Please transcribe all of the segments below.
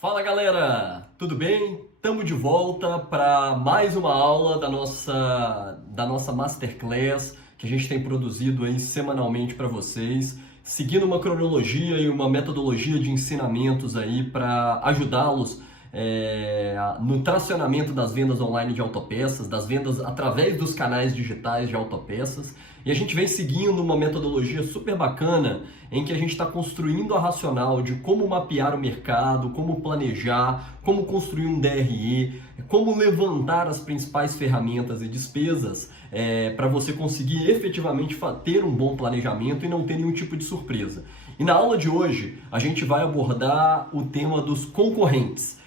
Fala galera, tudo bem? Estamos de volta para mais uma aula da nossa Masterclass que a gente tem produzido aí semanalmente para vocês, seguindo uma cronologia e uma metodologia de ensinamentos aí para ajudá-los no tracionamento das vendas online de autopeças, das vendas através dos canais digitais de autopeças. E a gente vem seguindo uma metodologia super bacana em que a gente está construindo a racional de como mapear o mercado, como planejar, como construir um DRE, como levantar as principais ferramentas e despesas para você conseguir efetivamente ter um bom planejamento e não ter nenhum tipo de surpresa. E na aula de hoje a gente vai abordar o tema dos concorrentes.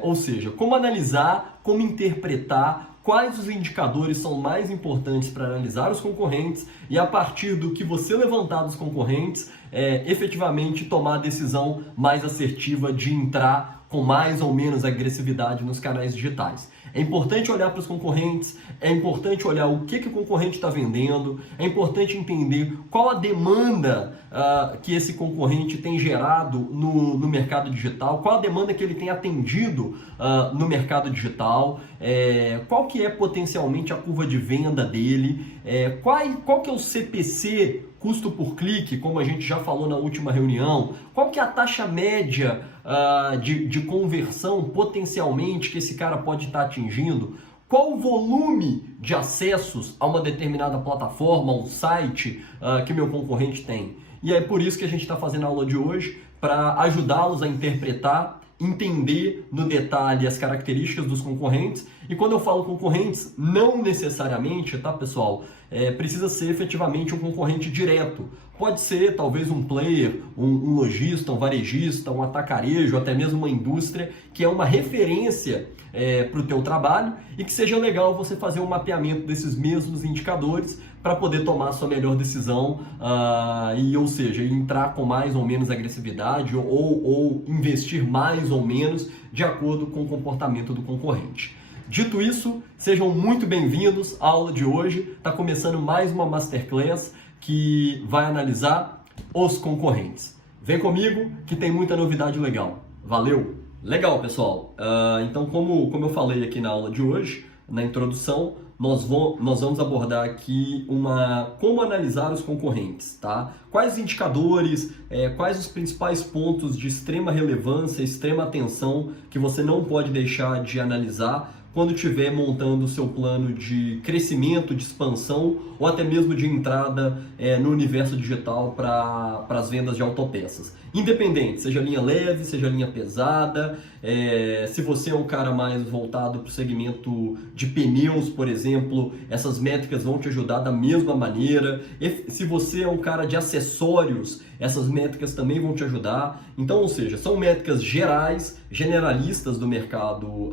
Ou seja, como analisar, como interpretar, quais os indicadores são mais importantes para analisar os concorrentes e a partir do que você levantar dos concorrentes, efetivamente tomar a decisão mais assertiva de entrar com mais ou menos agressividade nos canais digitais. É importante olhar para os concorrentes, é importante olhar o que o concorrente está vendendo, é importante entender qual a demanda que esse concorrente tem gerado no mercado digital, qual a demanda que ele tem atendido no mercado digital, qual que é potencialmente a curva de venda dele, qual que é o CPC, custo por clique, como a gente já falou na última reunião, qual que é a taxa média de conversão potencialmente que esse cara pode estar atingindo, qual o volume de acessos a uma determinada plataforma, um site que meu concorrente tem. E é por isso que a gente está fazendo a aula de hoje, para ajudá-los a interpretar, entender no detalhe as características dos concorrentes. E quando eu falo concorrentes, não necessariamente, tá pessoal, precisa ser efetivamente um concorrente direto. Pode ser talvez um player, um lojista, um varejista, um atacarejo, até mesmo uma indústria que é uma referência para o teu trabalho e que seja legal você fazer um mapeamento desses mesmos indicadores para poder tomar a sua melhor decisão ou seja, entrar com mais ou menos agressividade ou investir mais ou menos de acordo com o comportamento do concorrente. Dito isso, sejam muito bem-vindos à aula de hoje. Está começando mais uma Masterclass que vai analisar os concorrentes. Vem comigo que tem muita novidade legal. Valeu! Legal, pessoal. Então, como eu falei aqui na aula de hoje, na introdução, nós vamos abordar aqui como analisar os concorrentes, tá? Quais indicadores, quais os principais pontos de extrema relevância, extrema atenção que você não pode deixar de analisar quando estiver montando o seu plano de crescimento, de expansão ou até mesmo de entrada no universo digital para as vendas de autopeças. Independente, seja linha leve, seja linha pesada, se você é um cara mais voltado para o segmento de pneus, por exemplo, essas métricas vão te ajudar da mesma maneira. Se você é um cara de acessórios, essas métricas também vão te ajudar. Então, ou seja, são métricas gerais, generalistas do mercado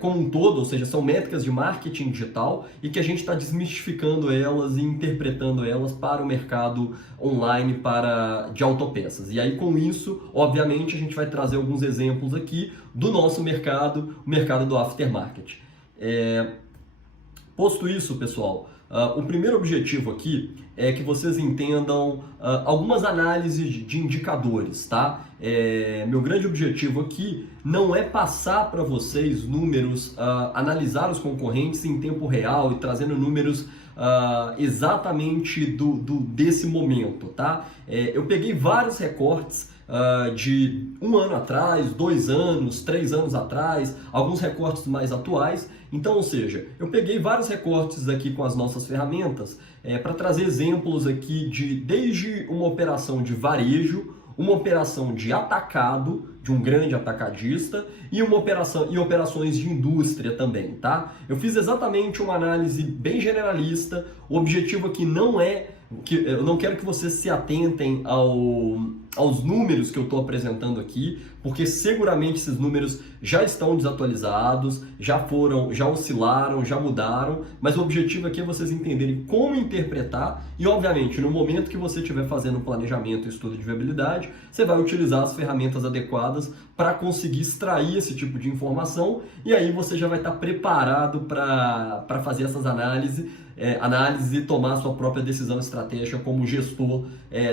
como um todo, ou seja, são métricas de marketing digital e que a gente está desmistificando elas e interpretando elas para o mercado online de autopeças. E aí com isso, obviamente, a gente vai trazer alguns exemplos aqui do nosso mercado, o mercado do aftermarket. Posto isso, pessoal, o primeiro objetivo aqui é que vocês entendam algumas análises de indicadores, tá? Meu grande objetivo aqui não é passar para vocês números, analisar os concorrentes em tempo real e trazendo números exatamente desse momento, tá? Eu peguei vários recortes de 1 ano atrás, 2 anos, 3 anos atrás, alguns recortes mais atuais. Então, ou seja, eu peguei vários recortes aqui com as nossas ferramentas para trazer exemplos aqui desde uma operação de varejo, uma operação de atacado, de um grande atacadista e operações de indústria também, tá? Eu fiz exatamente uma análise bem generalista. O objetivo aqui não é eu não quero que vocês se atentem aos números que eu estou apresentando aqui, porque seguramente esses números já estão desatualizados, já oscilaram, já mudaram, mas o objetivo aqui é vocês entenderem como interpretar e, obviamente, no momento que você estiver fazendo o planejamento e estudo de viabilidade, você vai utilizar as ferramentas adequadas para conseguir extrair esse tipo de informação e aí você já vai estar preparado para fazer essas análises e tomar a sua própria decisão estratégica como gestor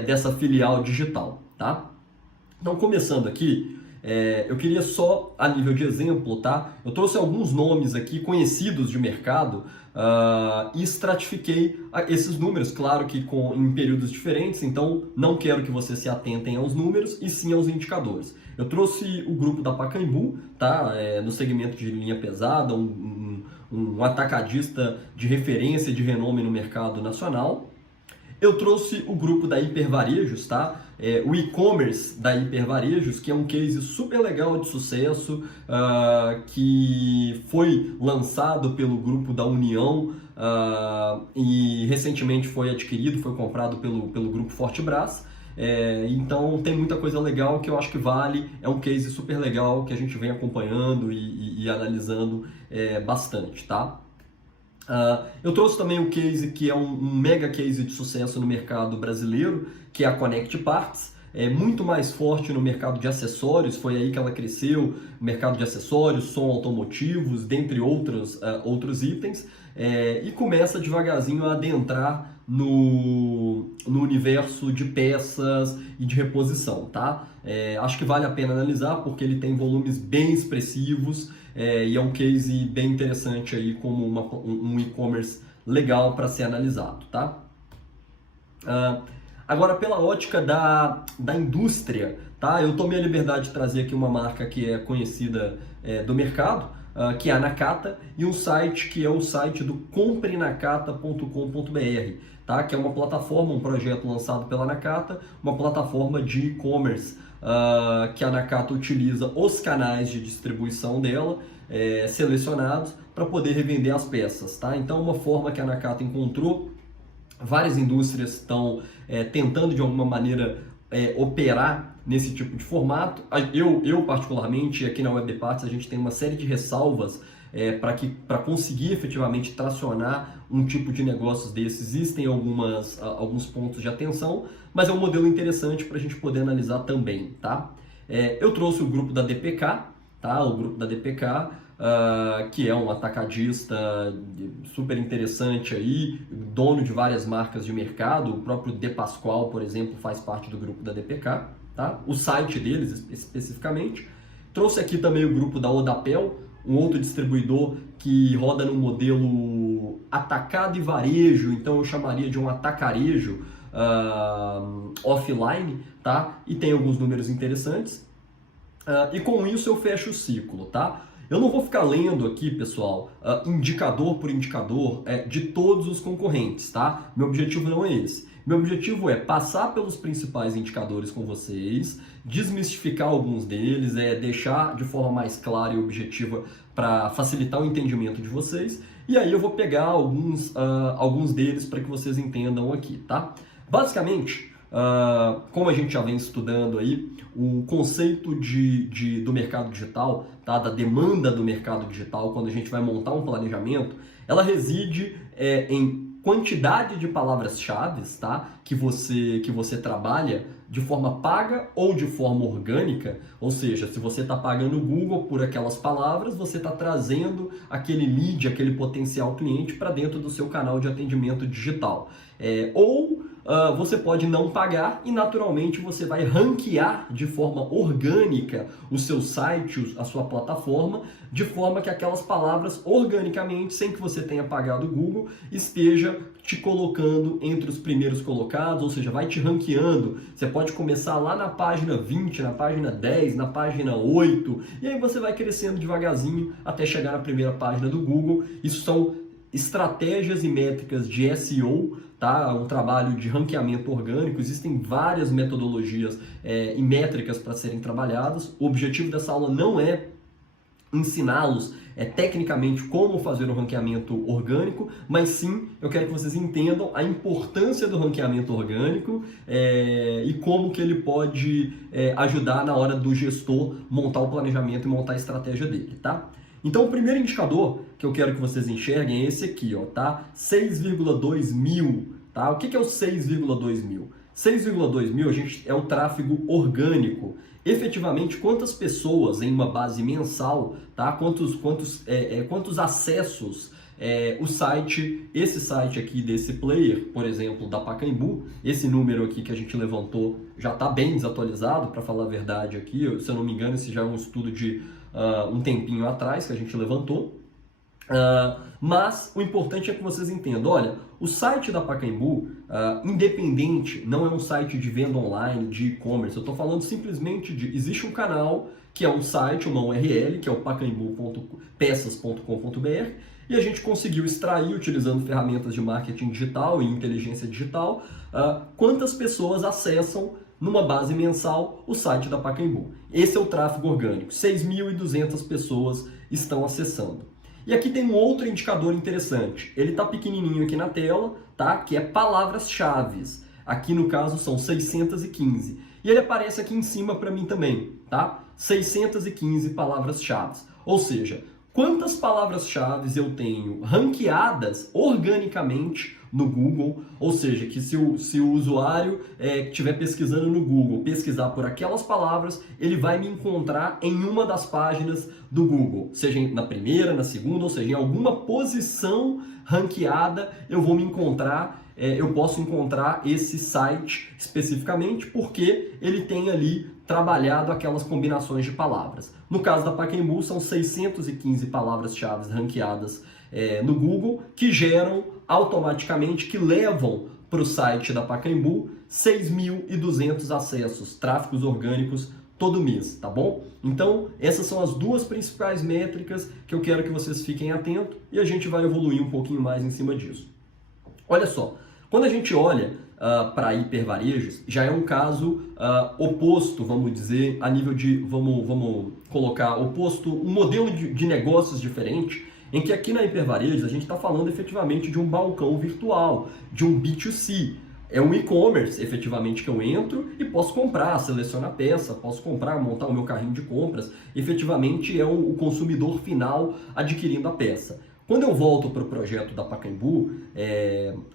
dessa filial digital, tá? Então, começando aqui, eu queria só, a nível de exemplo, tá? Eu trouxe alguns nomes aqui conhecidos de mercado e estratifiquei esses números, claro que em períodos diferentes, então não quero que vocês se atentem aos números e sim aos indicadores. Eu trouxe o grupo da Pacaembu, tá? No segmento de linha pesada, um atacadista de referência de renome no mercado nacional. Eu trouxe o grupo da Hipervarejos, tá? O e-commerce da Hipervarejos, que é um case super legal de sucesso, que foi lançado pelo grupo da União e recentemente foi adquirido, foi comprado pelo grupo Fortebras. Então tem muita coisa legal que eu acho que vale, é um case super legal que a gente vem acompanhando e analisando bastante, tá? Eu trouxe também o case que é um mega case de sucesso no mercado brasileiro, que é a Connect Parts. É muito mais forte no mercado de acessórios, foi aí que ela cresceu, mercado de acessórios, som automotivos, dentre outros itens, e começa devagarzinho a adentrar no universo de peças e de reposição, tá? Acho que vale a pena analisar porque ele tem volumes bem expressivos e é um case bem interessante aí como um e-commerce legal para ser analisado, tá? Agora, pela ótica da indústria, tá? Eu tomei a liberdade de trazer aqui uma marca que é conhecida do mercado, que é a Nakata, e um site que é o site do comprenakata.com.br, tá? Que é uma plataforma, um projeto lançado pela Nakata, uma plataforma de e-commerce, que a Nakata utiliza os canais de distribuição dela, selecionados, para poder revender as peças, tá? Então, uma forma que a Nakata encontrou. Várias indústrias estão tentando de alguma maneira operar nesse tipo de formato. Eu particularmente, aqui na WebParts, a gente tem uma série de ressalvas para conseguir efetivamente tracionar um tipo de negócios desses. Existem alguns pontos de atenção, mas é um modelo interessante para a gente poder analisar também, tá? Eu trouxe o grupo da DPK, tá? O grupo da DPK, que é um atacadista super interessante aí, dono de várias marcas de mercado. O próprio De Pascoal, por exemplo, faz parte do grupo da DPK, tá? O site deles especificamente. Trouxe aqui também o grupo da Odapel, um outro distribuidor que roda no modelo atacado e varejo, então eu chamaria de um atacarejo offline, tá? E tem alguns números interessantes. E com isso eu fecho o ciclo, tá? Eu não vou ficar lendo aqui, pessoal, indicador por indicador de todos os concorrentes, tá? Meu objetivo não é esse. Meu objetivo é passar pelos principais indicadores com vocês, desmistificar alguns deles, deixar de forma mais clara e objetiva para facilitar o entendimento de vocês. E aí eu vou pegar alguns deles para que vocês entendam aqui, tá? Basicamente, como a gente já vem estudando aí, o conceito do mercado digital, tá? Da demanda do mercado digital, quando a gente vai montar um planejamento, ela reside em quantidade de palavras-chave, tá? que você trabalha de forma paga ou de forma orgânica, ou seja, se você está pagando o Google por aquelas palavras, você está trazendo aquele lead, aquele potencial cliente para dentro do seu canal de atendimento digital. Você pode não pagar e naturalmente você vai ranquear de forma orgânica o seu site, a sua plataforma, de forma que aquelas palavras organicamente, sem que você tenha pagado o Google, esteja te colocando entre os primeiros colocados, ou seja, vai te ranqueando. Você pode começar lá na página 20, na página 10, na página 8, e aí você vai crescendo devagarzinho até chegar na primeira página do Google. Isso são estratégias e métricas de SEO, tá? Um trabalho de ranqueamento orgânico. Existem várias metodologias e métricas para serem trabalhadas. O objetivo dessa aula não é ensiná-los tecnicamente como fazer o ranqueamento orgânico, mas sim eu quero que vocês entendam a importância do ranqueamento orgânico e como que ele pode ajudar na hora do gestor montar o planejamento e montar a estratégia dele, tá? Então, o primeiro indicador que eu quero que vocês enxerguem é esse aqui, ó, tá? 6,2 mil, tá? O que é o 6,2 mil? 6,2 mil é o tráfego orgânico. Efetivamente, quantas pessoas em uma base mensal, tá? Quantos acessos esse site aqui desse player, por exemplo, da Pacaembu, esse número aqui que a gente levantou já está bem desatualizado, para falar a verdade aqui, se eu não me engano, esse já é um estudo de um tempinho atrás que a gente levantou. Mas o importante é que vocês entendam, olha, o site da Pacaembu, independente, não é um site de venda online, de e-commerce, eu estou falando simplesmente existe um canal, que é um site, uma URL, que é o pacaembu.peças.com.br, e a gente conseguiu extrair, utilizando ferramentas de marketing digital e inteligência digital, quantas pessoas acessam numa base mensal o site da Pacaembu. Esse é o tráfego orgânico, 6.200 pessoas estão acessando. E aqui tem um outro indicador interessante. Ele está pequenininho aqui na tela, tá? Que é palavras-chave. Aqui no caso são 615. E ele aparece aqui em cima para mim também, tá? 615 palavras-chave. Ou seja, quantas palavras-chave eu tenho ranqueadas organicamente no Google, ou seja, que se o usuário estiver pesquisando no Google, pesquisar por aquelas palavras, ele vai me encontrar em uma das páginas do Google, seja na primeira, na segunda, ou seja, em alguma posição ranqueada eu vou me encontrar, eu posso encontrar esse site especificamente porque ele tem ali trabalhado aquelas combinações de palavras. No caso da Pacaembu, são 615 palavras-chave ranqueadas no Google, que geram automaticamente, que levam para o site da Pacaembu 6.200 acessos, tráfegos orgânicos todo mês, tá bom? Então, essas são as duas principais métricas que eu quero que vocês fiquem atentos e a gente vai evoluir um pouquinho mais em cima disso. Olha só, quando a gente olha para hipervarejos, já é um caso oposto, vamos dizer, a nível de, vamos colocar oposto, um modelo de negócios diferente, em que aqui na hipervarejos a gente está falando efetivamente de um balcão virtual, de um B2C. É um e-commerce, efetivamente, que eu entro e posso comprar, selecionar a peça, posso comprar, montar o meu carrinho de compras. Efetivamente é o consumidor final adquirindo a peça. Quando eu volto para o projeto da Pacaembu,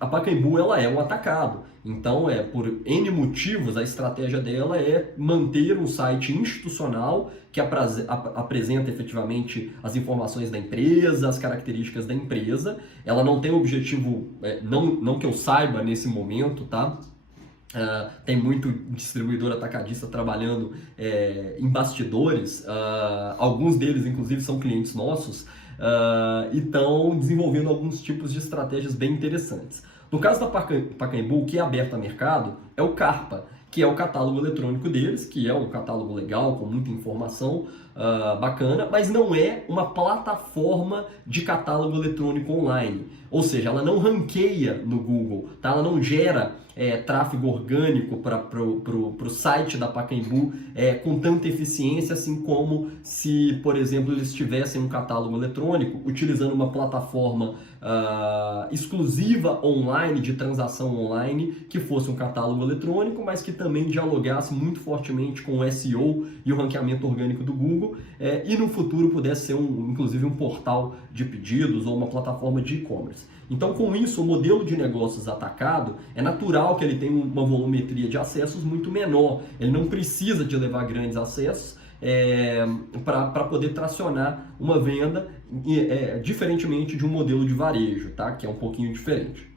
a Pacaembu ela é um atacado. Então, por N motivos, a estratégia dela é manter um site institucional que apresenta efetivamente as informações da empresa, as características da empresa. Ela não tem objetivo, não que eu saiba nesse momento, tá? Tem muito distribuidor atacadista trabalhando em bastidores, alguns deles inclusive são clientes nossos, e estão desenvolvendo alguns tipos de estratégias bem interessantes. No caso da Pacaembu, o que é aberto a mercado é o Carpa, que é o catálogo eletrônico deles, que é um catálogo legal, com muita informação bacana, mas não é uma plataforma de catálogo eletrônico online. Ou seja, ela não ranqueia no Google, tá? Ela não gera tráfego orgânico para o site da Pacaembu com tanta eficiência, assim como se, por exemplo, eles tivessem um catálogo eletrônico utilizando uma plataforma exclusiva online, de transação online, que fosse um catálogo eletrônico, mas que também dialogasse muito fortemente com o SEO e o ranqueamento orgânico do Google, e no futuro pudesse ser inclusive um portal de pedidos ou uma plataforma de e-commerce. Então, com isso, o modelo de negócios atacado é natural que ele tenha uma volumetria de acessos muito menor. Ele não precisa de levar grandes acessos para poder tracionar uma venda, diferentemente de um modelo de varejo, tá? Que é um pouquinho diferente.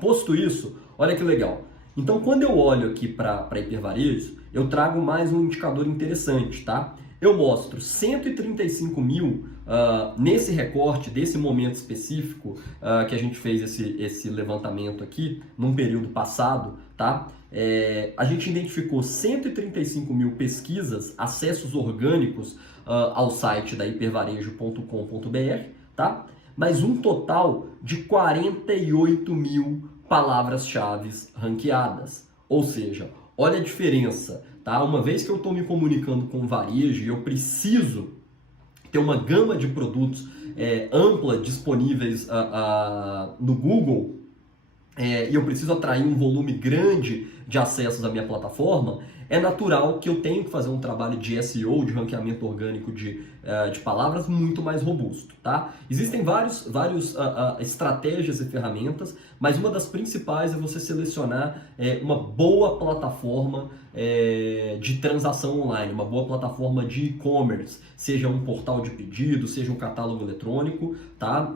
Posto isso, olha que legal. Então, quando eu olho aqui para hipervarejos, eu trago mais um indicador interessante, tá? Eu mostro 135 mil nesse recorte desse momento específico que a gente fez esse levantamento aqui, num período passado, tá? A gente identificou 135 mil pesquisas, acessos orgânicos ao site da hipervarejo.com.br, tá? Mas um total de 48 mil palavras-chave ranqueadas. Ou seja, olha a diferença, tá? Uma vez que eu estou me comunicando com o varejo e eu preciso ter uma gama de produtos ampla disponíveis no Google, e eu preciso atrair um volume grande de acessos à minha plataforma, é natural que eu tenha que fazer um trabalho de SEO, de ranqueamento orgânico de palavras muito mais robusto, tá? Existem várias estratégias e ferramentas, mas uma das principais é você selecionar uma boa plataforma de transação online, uma boa plataforma de e-commerce, seja um portal de pedido, seja um catálogo eletrônico, tá?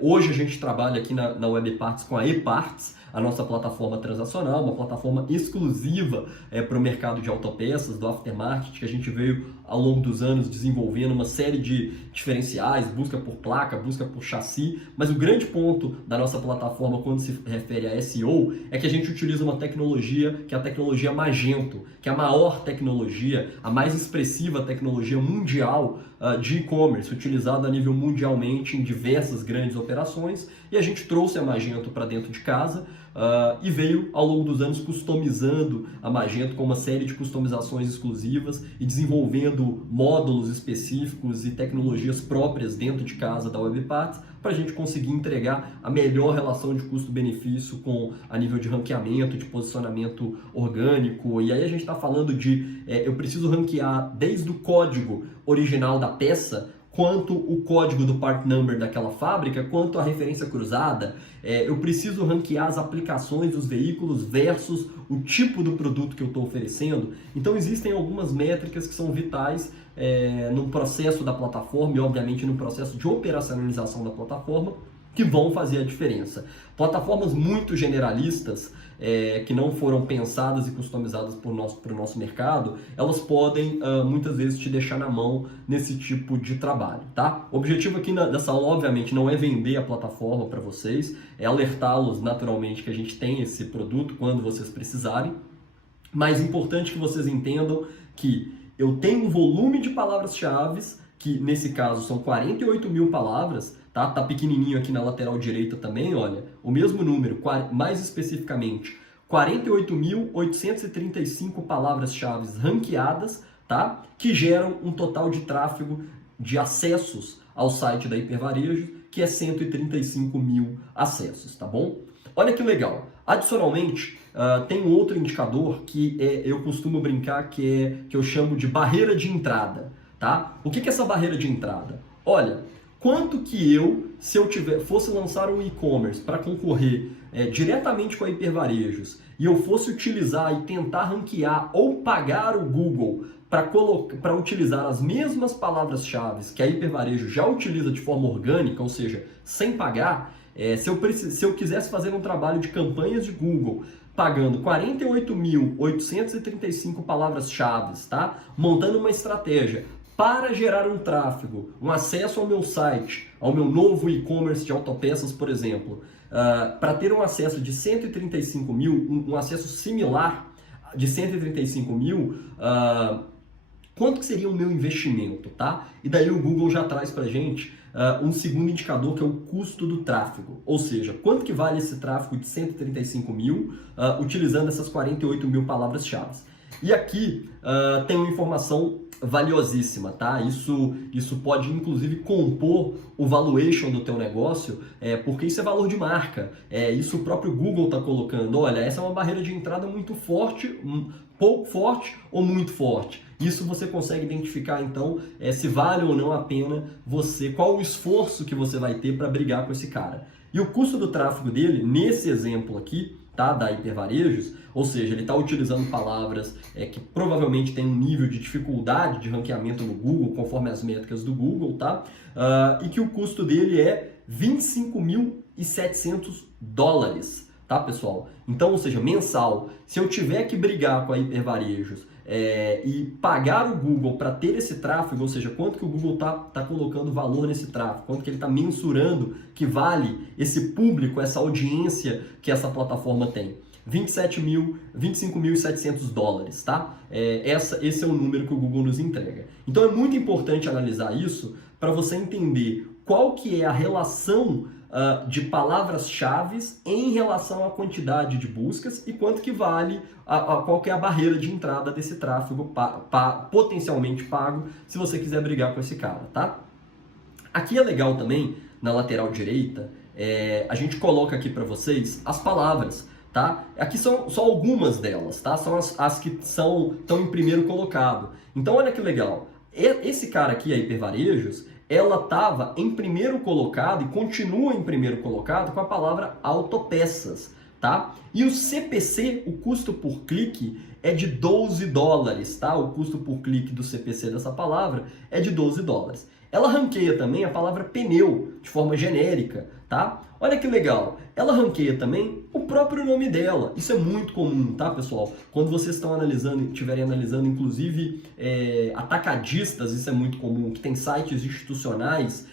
Hoje a gente trabalha aqui na WebParts com a eParts, a nossa plataforma transacional, uma plataforma exclusiva para o mercado de autopeças, do aftermarket, que a gente veio ao longo dos anos desenvolvendo uma série de diferenciais, busca por placa, busca por chassi, mas o grande ponto da nossa plataforma quando se refere a SEO é que a gente utiliza uma tecnologia que é a tecnologia Magento, que é a maior tecnologia, a mais expressiva tecnologia mundial de e-commerce, utilizada a nível mundialmente em diversas grandes operações, e a gente trouxe a Magento para dentro de casa e veio ao longo dos anos customizando a Magento com uma série de customizações exclusivas e desenvolvendo módulos específicos e tecnologias próprias dentro de casa da WebParts para a gente conseguir entregar a melhor relação de custo-benefício a nível de ranqueamento, de posicionamento orgânico. E aí a gente está falando de eu preciso ranquear desde o código original da peça, quanto o código do part number daquela fábrica, quanto a referência cruzada. Eu preciso ranquear as aplicações dos veículos versus o tipo do produto que eu estou oferecendo. Então existem algumas métricas que são vitais no processo da plataforma e obviamente no processo de operacionalização da plataforma, que vão fazer a diferença. Plataformas muito generalistas, que não foram pensadas e customizadas para o nosso mercado, elas podem muitas vezes te deixar na mão nesse tipo de trabalho, tá? O objetivo aqui dessa aula, obviamente, não é vender a plataforma para vocês, é alertá-los naturalmente que a gente tem esse produto quando vocês precisarem, mas é importante que vocês entendam que eu tenho um volume de palavras-chave, que nesse caso são 48 mil palavras, tá? Tá pequenininho aqui na lateral direita também, olha, o mesmo número, mais especificamente, 48.835 palavras-chave ranqueadas, tá? Que geram um total de tráfego de acessos ao site da Hipervarejo, que é 135 mil acessos, tá bom? Olha que legal. Adicionalmente, tem um outro indicador que eu costumo brincar que eu chamo de barreira de entrada, tá? O que é essa barreira de entrada? Olha, quanto que se eu fosse lançar um e-commerce para concorrer diretamente com a Hipervarejos e eu fosse utilizar e tentar ranquear ou pagar o Google para utilizar as mesmas palavras-chave que a Hipervarejo já utiliza de forma orgânica, ou seja, sem pagar, se eu quisesse fazer um trabalho de campanhas de Google pagando 48.835 palavras-chave, tá? Montando uma estratégia para gerar um tráfego, um acesso ao meu site, ao meu novo e-commerce de autopeças, por exemplo, para ter um acesso de 135 mil, um acesso similar de 135 mil, quanto que seria o meu investimento, tá? E daí o Google já traz para a gente um segundo indicador, que é o custo do tráfego, ou seja, quanto que vale esse tráfego de 135 mil utilizando essas 48 mil palavras-chave. E aqui tem uma informação valiosíssima, tá? Isso pode inclusive compor o valuation do teu negócio, porque isso é valor de marca. Isso o próprio Google está colocando. Olha, essa é uma barreira de entrada muito forte, pouco forte ou muito forte. Isso você consegue identificar então se vale ou não a pena qual o esforço que você vai ter para brigar com esse cara. E o custo do tráfego dele, nesse exemplo aqui, tá, da Hipervarejos, ou seja, ele está utilizando palavras que provavelmente tem um nível de dificuldade de ranqueamento no Google, conforme as métricas do Google, tá? E que o custo dele é $25.700, tá, pessoal? Então, ou seja, mensal. Se eu tiver que brigar com a Hipervarejos e pagar o Google para ter esse tráfego, ou seja, quanto que o Google tá colocando valor nesse tráfego, quanto que ele está mensurando que vale esse público, essa audiência que essa plataforma tem. $25.700, tá? Esse é o número que o Google nos entrega. Então é muito importante analisar isso para você entender qual que é a relação de palavras-chave em relação à quantidade de buscas e quanto que vale, qual que é a barreira de entrada desse tráfego potencialmente pago se você quiser brigar com esse cara, tá? Aqui é legal também, na lateral direita, a gente coloca aqui para vocês as palavras, tá? Aqui são só algumas delas, tá? São as que estão em primeiro colocado. Então olha que legal, esse cara aqui, a Hipervarejos, ela estava em primeiro colocado e continua em primeiro colocado com a palavra autopeças, tá? E o CPC, o custo por clique, é de $12, tá? O custo por clique do CPC dessa palavra é de $12. Ela ranqueia também a palavra pneu de forma genérica, tá? Olha que legal, ela ranqueia também o próprio nome dela. Isso é muito comum, tá, pessoal? Quando vocês estão analisando, estiverem analisando, inclusive, atacadistas, isso é muito comum, que tem sites institucionais,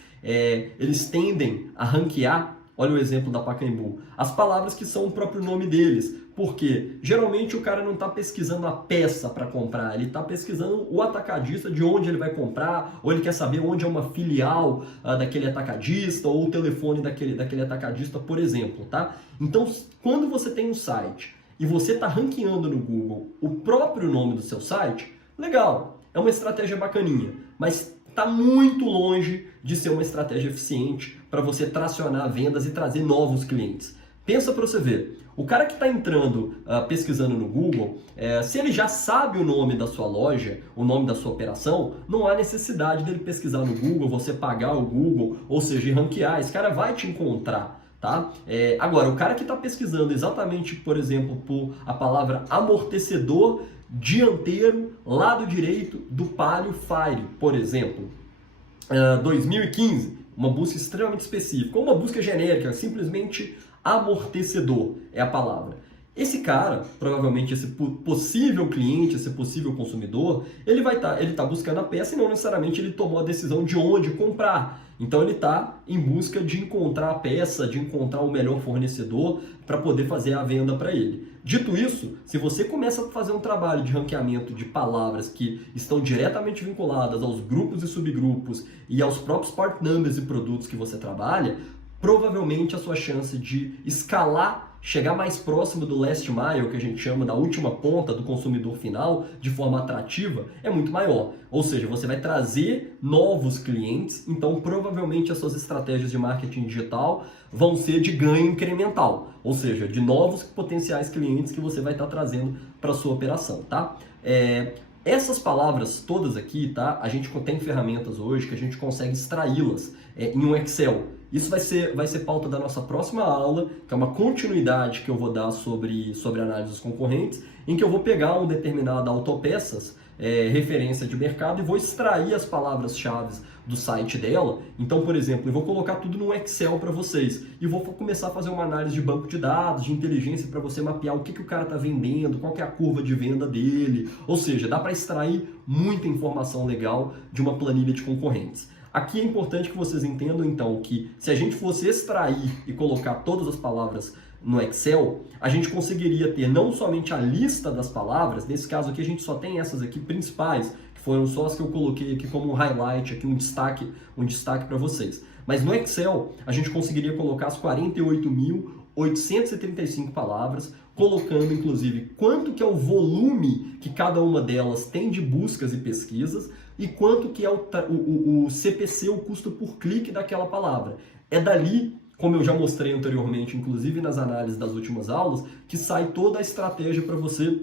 eles tendem a ranquear, olha o exemplo da Pacaembu, as palavras que são o próprio nome deles. Porque geralmente o cara não está pesquisando a peça para comprar, ele está pesquisando o atacadista, de onde ele vai comprar, ou ele quer saber onde é uma filial daquele atacadista, ou o telefone daquele atacadista, por exemplo, tá? Então, quando você tem um site e você está ranqueando no Google o próprio nome do seu site, legal, é uma estratégia bacaninha, mas está muito longe de ser uma estratégia eficiente para você tracionar vendas e trazer novos clientes. Pensa para você ver, o cara que está entrando, pesquisando no Google, se ele já sabe o nome da sua loja, o nome da sua operação, não há necessidade dele pesquisar no Google, você pagar o Google, ou seja, ranquear, esse cara vai te encontrar, tá? Agora, o cara que está pesquisando exatamente, por exemplo, por a palavra amortecedor dianteiro, lado direito do Palio Fire, por exemplo, 2015, uma busca extremamente específica, ou uma busca genérica, simplesmente amortecedor é a palavra. Esse cara, provavelmente esse possível cliente, esse possível consumidor, ele tá buscando a peça e não necessariamente ele tomou a decisão de onde comprar. Então ele está em busca de encontrar a peça, de encontrar o melhor fornecedor para poder fazer a venda para ele. Dito isso, se você começa a fazer um trabalho de ranqueamento de palavras que estão diretamente vinculadas aos grupos e subgrupos e aos próprios part numbers e produtos que você trabalha, provavelmente a sua chance de escalar, chegar mais próximo do last mile, que a gente chama da última ponta do consumidor final, de forma atrativa, é muito maior. Ou seja, você vai trazer novos clientes, então provavelmente as suas estratégias de marketing digital vão ser de ganho incremental, ou seja, de novos potenciais clientes que você vai estar trazendo para a sua operação, tá? Essas palavras todas aqui, tá? A gente tem ferramentas hoje que a gente consegue extraí-las em um Excel. Isso vai ser pauta da nossa próxima aula, que é uma continuidade que eu vou dar sobre análise dos concorrentes, em que eu vou pegar um determinado autopeças, referência de mercado, e vou extrair as palavras-chave do site dela. Então, por exemplo, eu vou colocar tudo no Excel para vocês e vou começar a fazer uma análise de banco de dados, de inteligência, para você mapear o que o cara está vendendo, qual que é a curva de venda dele. Ou seja, dá para extrair muita informação legal de uma planilha de concorrentes. Aqui é importante que vocês entendam, então, que se a gente fosse extrair e colocar todas as palavras no Excel, a gente conseguiria ter não somente a lista das palavras, nesse caso aqui a gente só tem essas aqui principais, que foram só as que eu coloquei aqui como um highlight, aqui um destaque para vocês. Mas no Excel, a gente conseguiria colocar as 48.835 palavras, colocando inclusive quanto que é o volume que cada uma delas tem de buscas e pesquisas, e quanto que é o CPC, o custo por clique daquela palavra. É dali, como eu já mostrei anteriormente, inclusive nas análises das últimas aulas, que sai toda a estratégia para você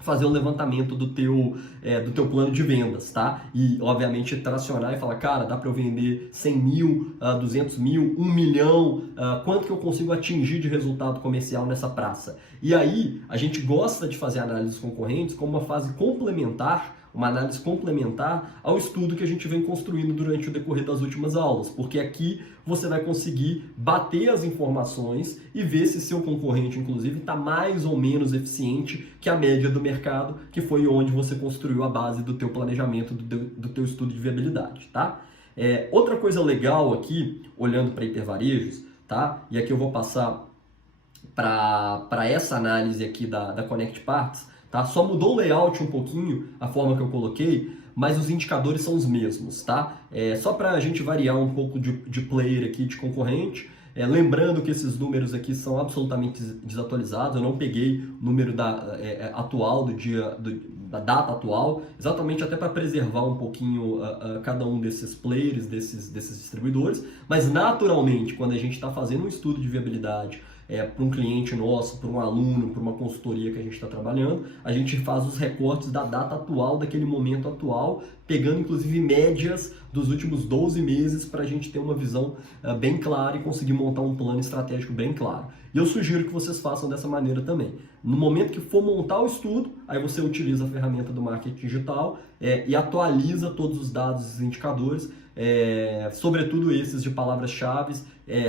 fazer o levantamento do teu plano de vendas, tá? E, obviamente, tracionar e falar, cara, dá para eu vender 100 mil, 200 mil, 1 milhão, quanto que eu consigo atingir de resultado comercial nessa praça? E aí, a gente gosta de fazer análises concorrentes como uma fase complementar, uma análise complementar ao estudo que a gente vem construindo durante o decorrer das últimas aulas, porque aqui você vai conseguir bater as informações e ver se seu concorrente, inclusive, está mais ou menos eficiente que a média do mercado, que foi onde você construiu a base do teu planejamento, do teu estudo de viabilidade, tá? Outra coisa legal aqui, olhando para hipervarejos, tá? E aqui eu vou passar para essa análise aqui da Connect Parts, tá? Só mudou o layout um pouquinho, a forma que eu coloquei, mas os indicadores são os mesmos, tá? Só para a gente variar um pouco de player aqui, de concorrente, lembrando que esses números aqui são absolutamente desatualizados, eu não peguei o número atual da data atual, exatamente até para preservar um pouquinho cada um desses players, desses distribuidores, mas naturalmente, quando a gente está fazendo um estudo de viabilidade, para um cliente nosso, para um aluno, para uma consultoria que a gente está trabalhando, a gente faz os recortes da data atual, daquele momento atual, pegando inclusive médias dos últimos 12 meses para a gente ter uma visão bem clara e conseguir montar um plano estratégico bem claro. E eu sugiro que vocês façam dessa maneira também. No momento que for montar o estudo, aí você utiliza a ferramenta do marketing digital e atualiza todos os dados e indicadores, sobretudo esses de palavras-chave,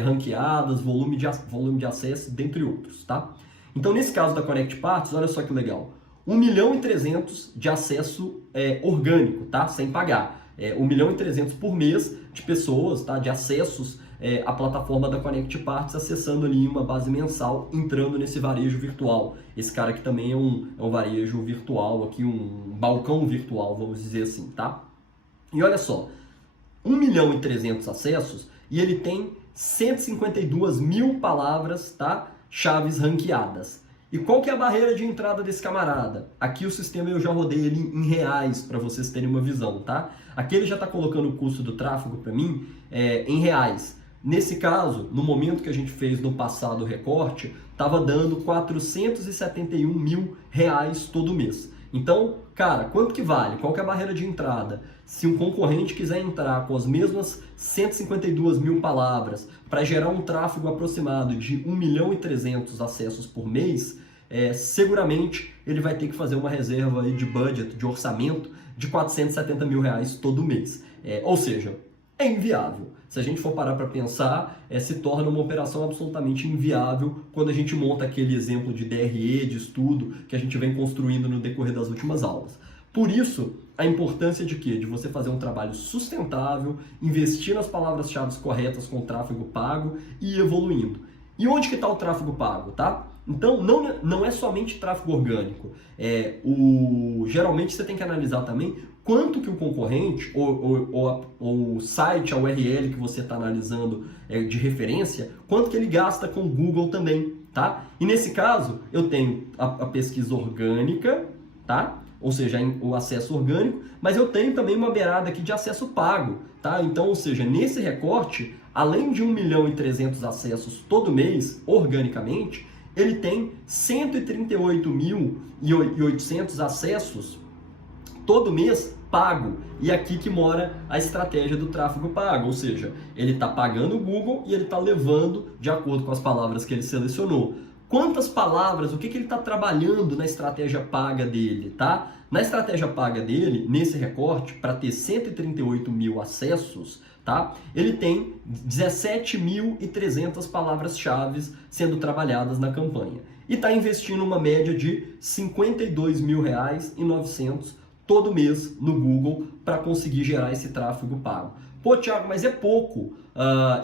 ranqueadas, volume de acesso, dentre outros, tá? Então, nesse caso da Connect Parts, olha só que legal. 1.300.000 de acesso orgânico, tá? Sem pagar. 1.300.000 por mês de pessoas, tá? De acessos à plataforma da Connect Parts, acessando ali uma base mensal, entrando nesse varejo virtual. Esse cara aqui também é um varejo virtual, aqui um balcão virtual, vamos dizer assim, tá? E olha só, 1.300.000 acessos e ele tem 152.000 palavras, tá? Chaves ranqueadas. E qual que é a barreira de entrada desse camarada? Aqui o sistema eu já rodei ele em reais para vocês terem uma visão, tá? Aqui ele já está colocando o custo do tráfego para mim em reais. Nesse caso, no momento que a gente fez no passado o recorte, estava dando R$471.000 todo mês. Então, cara, quanto que vale? Qual que é a barreira de entrada? Se um concorrente quiser entrar com as mesmas 152.000 palavras para gerar um tráfego aproximado de 1.300.000 acessos por mês, seguramente ele vai ter que fazer uma reserva aí de budget, de orçamento, de R$470.000 todo mês. Ou seja, é inviável. Se a gente for parar para pensar, se torna uma operação absolutamente inviável quando a gente monta aquele exemplo de DRE, de estudo, que a gente vem construindo no decorrer das últimas aulas. Por isso, a importância de quê? De você fazer um trabalho sustentável, investir nas palavras-chave corretas com tráfego pago e ir evoluindo. E onde que está o tráfego pago, tá? Então, não é somente tráfego orgânico. Geralmente você tem que analisar também quanto que o concorrente, ou o site, a URL que você está analisando de referência, quanto que ele gasta com o Google também, tá? E nesse caso, eu tenho a pesquisa orgânica, tá? Ou seja, o acesso orgânico, mas eu tenho também uma beirada aqui de acesso pago, tá? Então, ou seja, nesse recorte, além de 1.300.000 acessos todo mês, organicamente, ele tem 138.800 acessos todo mês pago. E aqui que mora a estratégia do tráfego pago, ou seja, ele está pagando o Google e ele está levando de acordo com as palavras que ele selecionou. Quantas palavras, o que ele está trabalhando na estratégia paga dele, tá? Na estratégia paga dele, nesse recorte, para ter 138.000 acessos, tá? Ele tem 17.300 palavras-chave sendo trabalhadas na campanha. E está investindo uma média de R$ 52.900 todo mês no Google para conseguir gerar esse tráfego pago. Pô, Thiago, mas é pouco.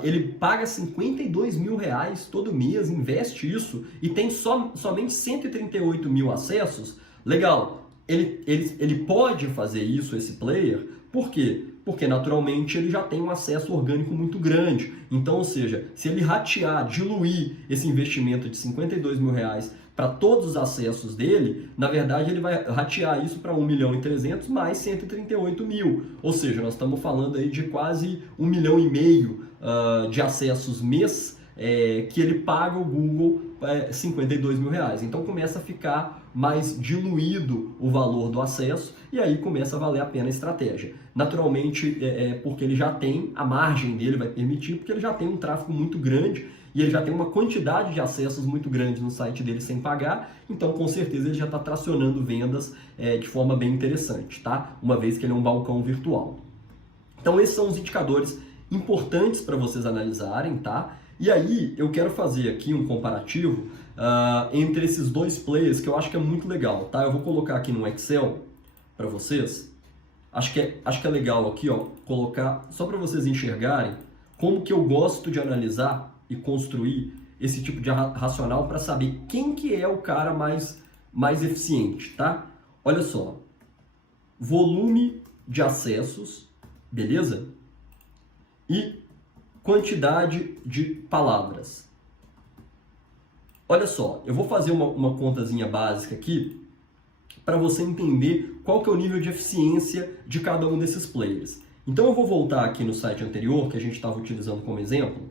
Ele paga R$52.000 todo mês, investe isso e tem somente 138.000 acessos. Legal, ele pode fazer isso, esse player, por quê? Porque naturalmente ele já tem um acesso orgânico muito grande. Então, ou seja, se ele ratear, diluir esse investimento de R$52.000 para todos os acessos dele, na verdade ele vai ratear isso para 1.300.000 mais 138.000. Ou seja, nós estamos falando aí de quase 1,5 milhão de acessos mês que ele paga o Google R$52.000. Então começa a ficar mais diluído o valor do acesso e aí começa a valer a pena a estratégia. Naturalmente, porque ele já tem, a margem dele vai permitir, porque ele já tem um tráfego muito grande e ele já tem uma quantidade de acessos muito grande no site dele sem pagar, então com certeza ele já está tracionando vendas de forma bem interessante, tá? Uma vez que ele é um balcão virtual. Então esses são os indicadores importantes para vocês analisarem, tá? E aí eu quero fazer aqui um comparativo entre esses dois players que eu acho que é muito legal, tá? Eu vou colocar aqui no Excel para vocês. Acho que é legal aqui, ó, colocar só para vocês enxergarem como que eu gosto de analisar e construir esse tipo de racional para saber quem que é o cara mais eficiente, tá? Olha só, volume de acessos, beleza? E quantidade de palavras. Olha só, eu vou fazer uma contazinha básica aqui para você entender qual que é o nível de eficiência de cada um desses players. Então eu vou voltar aqui no site anterior que a gente estava utilizando como exemplo,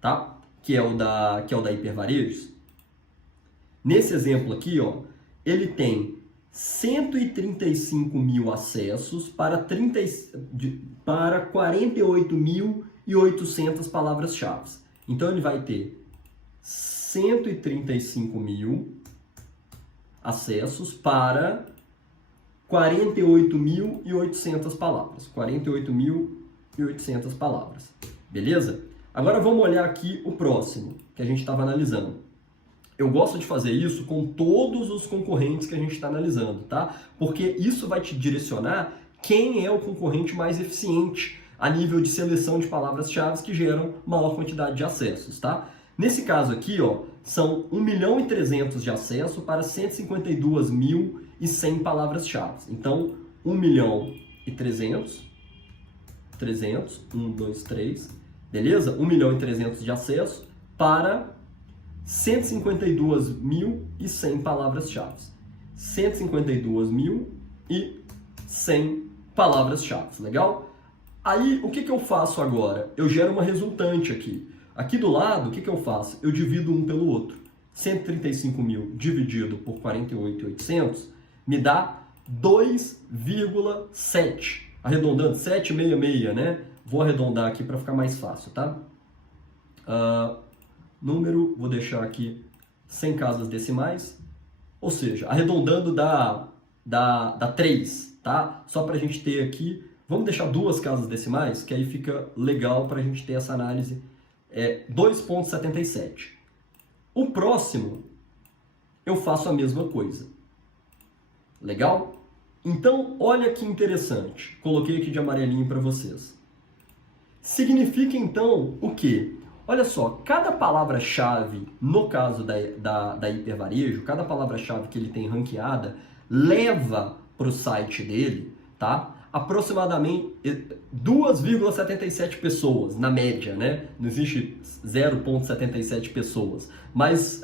tá? Que é o da Hipervarejos. Nesse exemplo aqui, ó, ele tem 135.000 acessos para 48.800 palavras-chave. Então ele vai ter 135 mil acessos para 48.800 palavras. 48.800 palavras. Beleza? Agora vamos olhar aqui o próximo que a gente estava analisando. Eu gosto de fazer isso com todos os concorrentes que a gente está analisando, tá? Porque isso vai te direcionar quem é o concorrente mais eficiente a nível de seleção de palavras-chave que geram maior quantidade de acessos, tá? Nesse caso aqui, ó, são 1.300.000 de acesso para 152.100 palavras-chave. Então, 1.300.000, 1, 2, 3, beleza? 1.300.000 de acesso para 152.100 palavras-chave. 152.100 palavras-chave, legal? Aí, o que eu faço agora? Eu gero uma resultante aqui. Aqui do lado, o que eu faço? Eu divido um pelo outro. 135.000 dividido por 48.800 me dá 2,7. Arredondando, 766, né? Vou arredondar aqui para ficar mais fácil, tá? Número, vou deixar aqui sem casas decimais. Ou seja, arredondando dá 3, tá? Só para a gente ter aqui... Vamos deixar 2 casas decimais, que aí fica legal para a gente ter essa análise. 2,77. O próximo, eu faço a mesma coisa. Legal? Então, olha que interessante. Coloquei aqui de amarelinho para vocês. Significa, então, o quê? Olha só, cada palavra-chave, no caso da hipervarejo, cada palavra-chave que ele tem ranqueada, leva para o site dele, tá? Aproximadamente 2,77 pessoas, na média, né? Não existe 0,77 pessoas. Mas,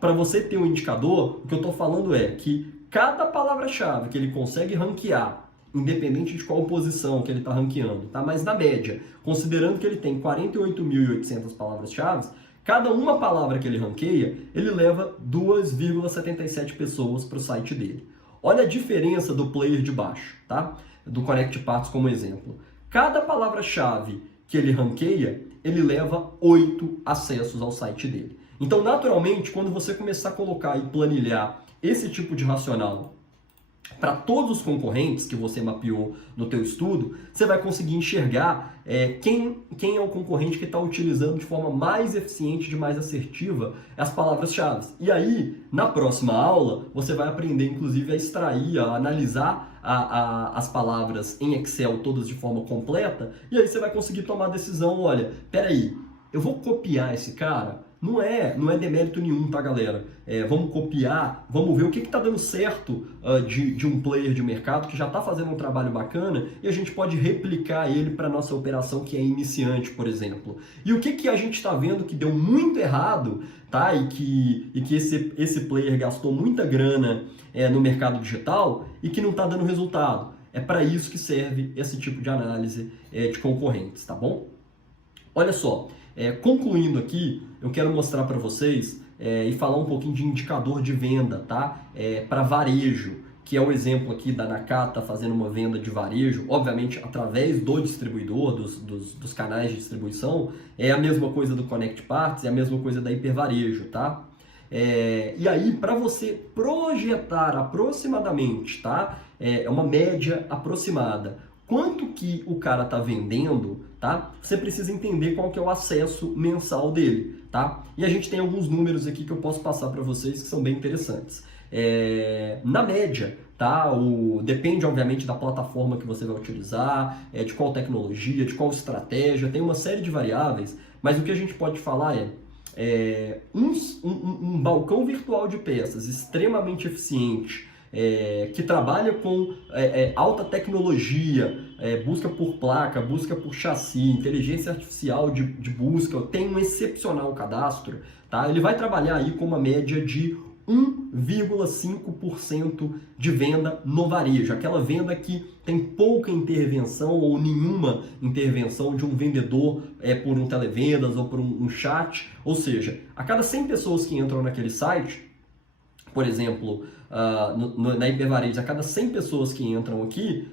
para você ter um indicador, o que eu estou falando é que cada palavra-chave que ele consegue ranquear, independente de qual posição que ele está ranqueando, tá? Mas na média, considerando que ele tem 48.800 palavras-chave, cada uma palavra que ele ranqueia, ele leva 2,77 pessoas para o site dele. Olha a diferença do player de baixo, tá? Do Connect Parts como exemplo. Cada palavra-chave que ele ranqueia, ele leva 8 acessos ao site dele. Então, naturalmente, quando você começar a colocar e planilhar esse tipo de racional para todos os concorrentes que você mapeou no teu estudo, você vai conseguir enxergar quem é o concorrente que está utilizando de forma mais eficiente, de mais assertiva, as palavras-chave. E aí, na próxima aula, você vai aprender, inclusive, a extrair, a analisar as palavras em Excel todas de forma completa, e aí você vai conseguir tomar a decisão, olha, peraí, eu vou copiar esse cara? Não é demérito nenhum, tá, galera? Vamos copiar, vamos ver o que está dando certo de um player de mercado que já está fazendo um trabalho bacana e a gente pode replicar ele para nossa operação que é iniciante, por exemplo. E o que a gente está vendo que deu muito errado, tá? E que esse player gastou muita grana no mercado digital e que não está dando resultado. É para isso que serve esse tipo de análise de concorrentes, tá bom? Olha só. Concluindo aqui, eu quero mostrar para vocês e falar um pouquinho de indicador de venda, tá? Para varejo, que é o exemplo aqui da Nakata fazendo uma venda de varejo, obviamente através do distribuidor, dos canais de distribuição. É a mesma coisa do Connect Parts, é a mesma coisa da hipervarejo, tá? E aí, para você projetar aproximadamente, tá? É uma média aproximada. Quanto que o cara está vendendo, tá? Você precisa entender qual que é o acesso mensal dele, tá? E a gente tem alguns números aqui que eu posso passar para vocês que são bem interessantes. Na média, tá? Depende, obviamente, da plataforma que você vai utilizar, de qual tecnologia, de qual estratégia, tem uma série de variáveis, mas o que a gente pode falar um balcão virtual de peças extremamente eficiente, que trabalha com alta tecnologia, busca por placa, busca por chassi, inteligência artificial de busca, tem um excepcional cadastro, tá? Ele vai trabalhar aí com uma média de 1,5% de venda no varejo, aquela venda que tem pouca intervenção ou nenhuma intervenção de um vendedor por um televendas ou por um chat, ou seja, a cada 100 pessoas que entram naquele site, por exemplo, na hipervarejo, a cada 100 pessoas que entram aqui,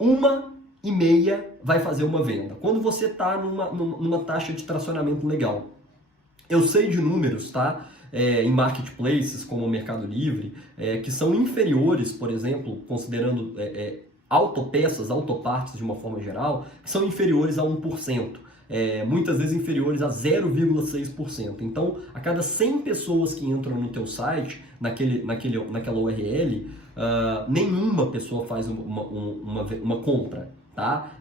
1,5 vai fazer uma venda. Quando você está numa taxa de tracionamento legal. Eu sei de números, tá? Em marketplaces como o Mercado Livre, que são inferiores, por exemplo, considerando autopeças, autopartes de uma forma geral, que são inferiores a 1%. Muitas vezes inferiores a 0,6%. Então, a cada 100 pessoas que entram no teu site, naquela URL, nenhuma pessoa faz uma compra. Tá?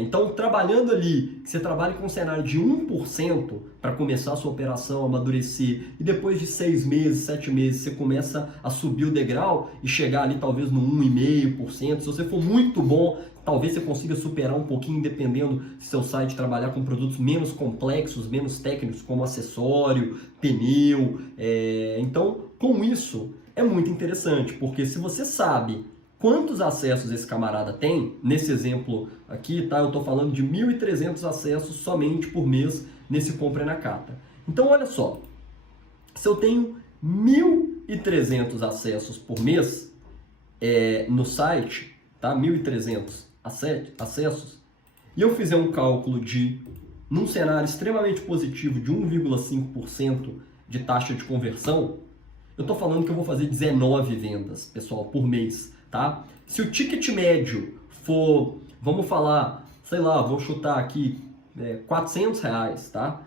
Então, trabalhando ali, que você trabalhe com um cenário de 1% para começar a sua operação, amadurecer, e depois de 6 meses, 7 meses, você começa a subir o degrau e chegar ali talvez no 1,5%. Se você for muito bom, talvez você consiga superar um pouquinho, dependendo se seu site trabalhar com produtos menos complexos, menos técnicos, como acessório, pneu. Então, com isso, é muito interessante, porque se você sabe quantos acessos esse camarada tem, nesse exemplo aqui, tá? Eu estou falando de 1.300 acessos somente por mês nesse Compre na Cata. Então, olha só, se eu tenho 1.300 acessos por mês no site, tá? 1.300 acessos, e eu fizer um cálculo num cenário extremamente positivo de 1,5% de taxa de conversão, eu estou falando que eu vou fazer 19 vendas, pessoal, por mês. Tá? Se o ticket médio for, vamos falar, sei lá, vou chutar aqui, R$400, tá?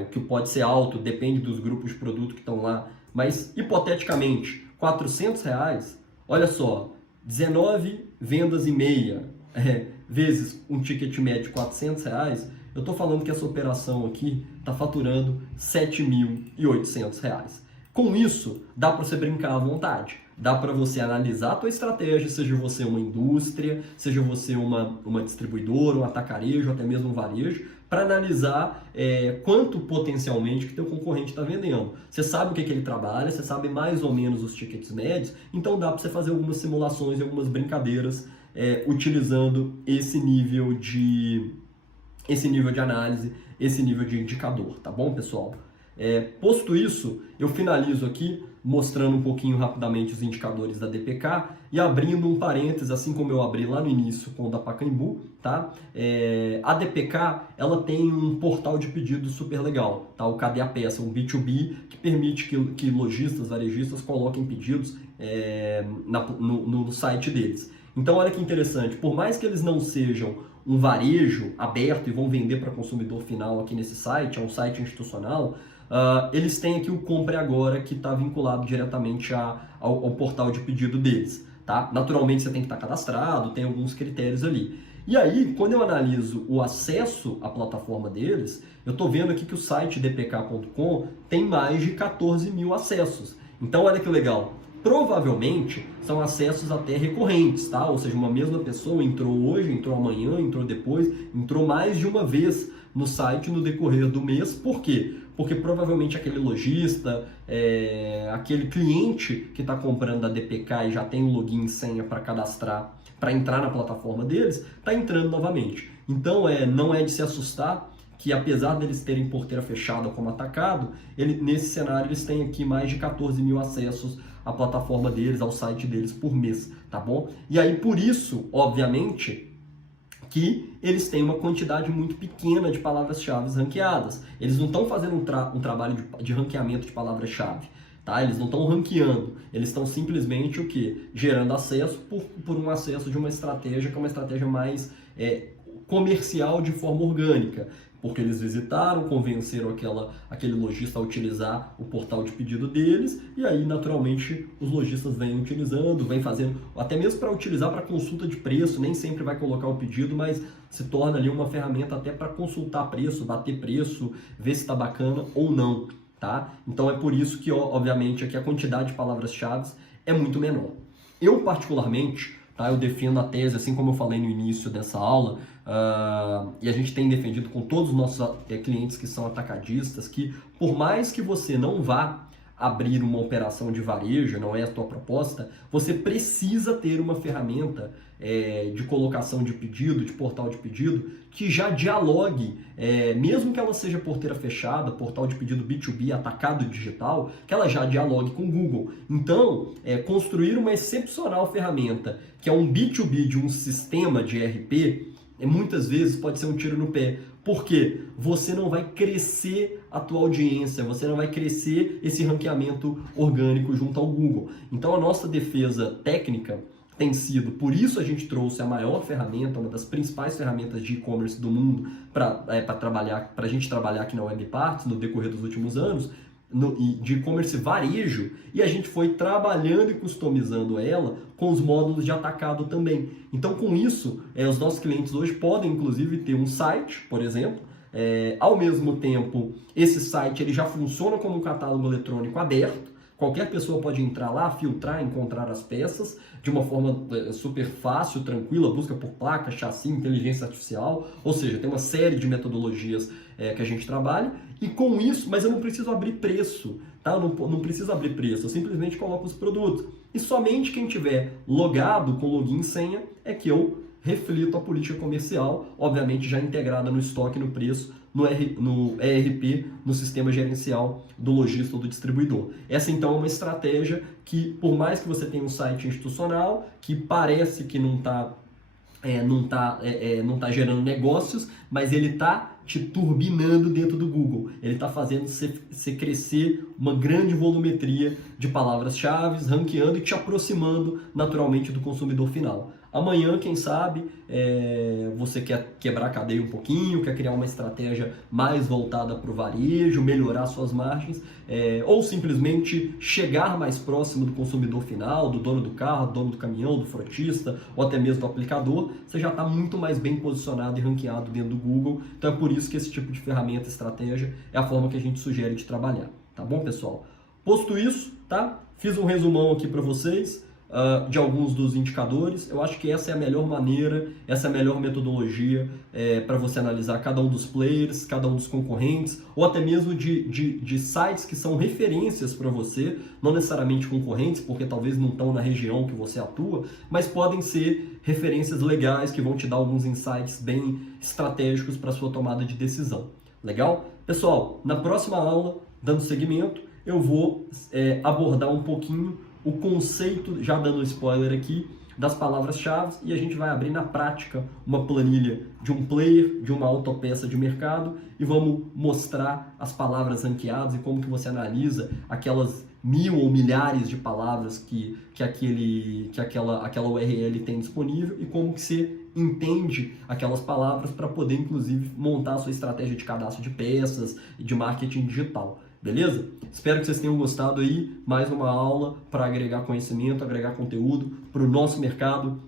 O que pode ser alto, depende dos grupos de produto que estão lá, mas hipoteticamente, R$400, olha só, 19 vendas e meia, vezes um ticket médio de R$400, eu estou falando que essa operação aqui está faturando R$7.800. Com isso, dá para você brincar à vontade. Dá para você analisar a tua estratégia, seja você uma indústria, seja você uma distribuidora, um atacarejo, até mesmo um varejo, para analisar quanto potencialmente que teu concorrente está vendendo. Você sabe o que ele trabalha, você sabe mais ou menos os tickets médios, então dá para você fazer algumas simulações e algumas brincadeiras utilizando esse nível de análise, esse nível de indicador, tá bom, pessoal? Posto isso, eu finalizo aqui mostrando um pouquinho rapidamente os indicadores da DPK e abrindo um parênteses, assim como eu abri lá no início com o da Pacaembu, tá? A DPK, ela tem um portal de pedidos super legal, tá? O Cadê a Peça, um B2B que permite que lojistas, varejistas coloquem pedidos no site deles. Então, olha que interessante, por mais que eles não sejam um varejo aberto e vão vender para consumidor final aqui nesse site, é um site institucional, eles têm aqui o Compre Agora, que está vinculado diretamente ao portal de pedido deles. Tá? Naturalmente você tem que estar cadastrado, tem alguns critérios ali. E aí, quando eu analiso o acesso à plataforma deles, eu estou vendo aqui que o site dpk.com tem mais de 14 mil acessos. Então, olha que legal. Provavelmente são acessos até recorrentes, tá? Ou seja, uma mesma pessoa entrou hoje, entrou amanhã, entrou depois, entrou mais de uma vez no site no decorrer do mês. Por quê? Porque provavelmente aquele lojista, aquele cliente que está comprando da DPK e já tem o login e senha para cadastrar, para entrar na plataforma deles, está entrando novamente. Então, não é de se assustar que apesar deles terem porteira fechada como atacado, nesse cenário eles têm aqui mais de 14 mil acessos à plataforma deles, ao site deles por mês, tá bom? E aí por isso, obviamente, que eles têm uma quantidade muito pequena de palavras-chave ranqueadas. Eles não estão fazendo um trabalho de ranqueamento de palavras-chave, tá? Eles não estão ranqueando, eles estão simplesmente o quê? Gerando acesso por um acesso de uma estratégia que é uma estratégia mais comercial de forma orgânica, porque eles visitaram, convenceram aquele lojista a utilizar o portal de pedido deles, e aí naturalmente os lojistas vêm utilizando, vêm fazendo, até mesmo para utilizar para consulta de preço, nem sempre vai colocar o pedido, mas se torna ali uma ferramenta até para consultar preço, bater preço, ver se está bacana ou não, tá? Então é por isso que, obviamente, aqui a quantidade de palavras-chave é muito menor. Eu, particularmente, tá, eu defendo a tese, assim como eu falei no início dessa aula, e a gente tem defendido com todos os nossos clientes que são atacadistas, que por mais que você não vá abrir uma operação de varejo, não é a tua proposta, você precisa ter uma ferramenta de colocação de pedido, de portal de pedido, que já dialogue, mesmo que ela seja porteira fechada, portal de pedido B2B, atacado digital, que ela já dialogue com o Google. Então, construir uma excepcional ferramenta, que é um B2B de um sistema de ERP, muitas vezes pode ser um tiro no pé, Porque você não vai crescer a tua audiência, você não vai crescer esse ranqueamento orgânico junto ao Google. Então a nossa defesa técnica tem sido, por isso a gente trouxe a maior ferramenta, uma das principais ferramentas de e-commerce do mundo para a gente trabalhar aqui na WebParts no decorrer dos últimos anos, de e-commerce varejo, e a gente foi trabalhando e customizando ela com os módulos de atacado também. Então com isso, os nossos clientes hoje podem inclusive ter um site, por exemplo, ao mesmo tempo esse site ele já funciona como um catálogo eletrônico aberto. Qualquer pessoa pode entrar lá, filtrar, encontrar as peças de uma forma super fácil, tranquila, busca por placa, chassi, inteligência artificial, ou seja, tem uma série de metodologias que a gente trabalha, e com isso, mas eu não preciso abrir preço, tá? Eu não preciso abrir preço, eu simplesmente coloco os produtos. E somente quem tiver logado com login e senha é que eu reflito a política comercial, obviamente já integrada no estoque, no preço, no ERP, no sistema gerencial do lojista ou do distribuidor. Essa então é uma estratégia que, por mais que você tenha um site institucional, que parece que não está gerando negócios, mas ele está te turbinando dentro do Google. Ele está fazendo você crescer uma grande volumetria de palavras-chave, ranqueando e te aproximando naturalmente do consumidor final. Amanhã, quem sabe, você quer quebrar a cadeia um pouquinho, quer criar uma estratégia mais voltada para o varejo, melhorar suas margens, ou simplesmente chegar mais próximo do consumidor final, do dono do carro, do dono do caminhão, do frotista, ou até mesmo do aplicador, você já está muito mais bem posicionado e ranqueado dentro do Google. Então é por isso que esse tipo de ferramenta, estratégia, é a forma que a gente sugere de trabalhar. Tá bom, pessoal? Posto isso, tá? Fiz um resumão aqui para vocês. De alguns dos indicadores. Eu acho que essa é a melhor maneira, essa é a melhor metodologia para você analisar cada um dos players, cada um dos concorrentes, ou até mesmo de sites que são referências para você, não necessariamente concorrentes, porque talvez não estão na região que você atua, mas podem ser referências legais que vão te dar alguns insights bem estratégicos para a sua tomada de decisão. Legal? Pessoal, na próxima aula, dando seguimento, eu vou abordar um pouquinho o conceito, já dando spoiler aqui, das palavras-chave, e a gente vai abrir na prática uma planilha de um player, de uma autopeça de mercado, e vamos mostrar as palavras ranqueadas e como que você analisa aquelas 1000 ou milhares de palavras que aquela URL tem disponível, e como que você entende aquelas palavras para poder, inclusive, montar a sua estratégia de cadastro de peças e de marketing digital. Beleza? Espero que vocês tenham gostado aí. Mais uma aula para agregar conhecimento, agregar conteúdo para o nosso mercado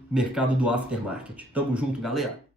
do aftermarket. Tamo junto, galera!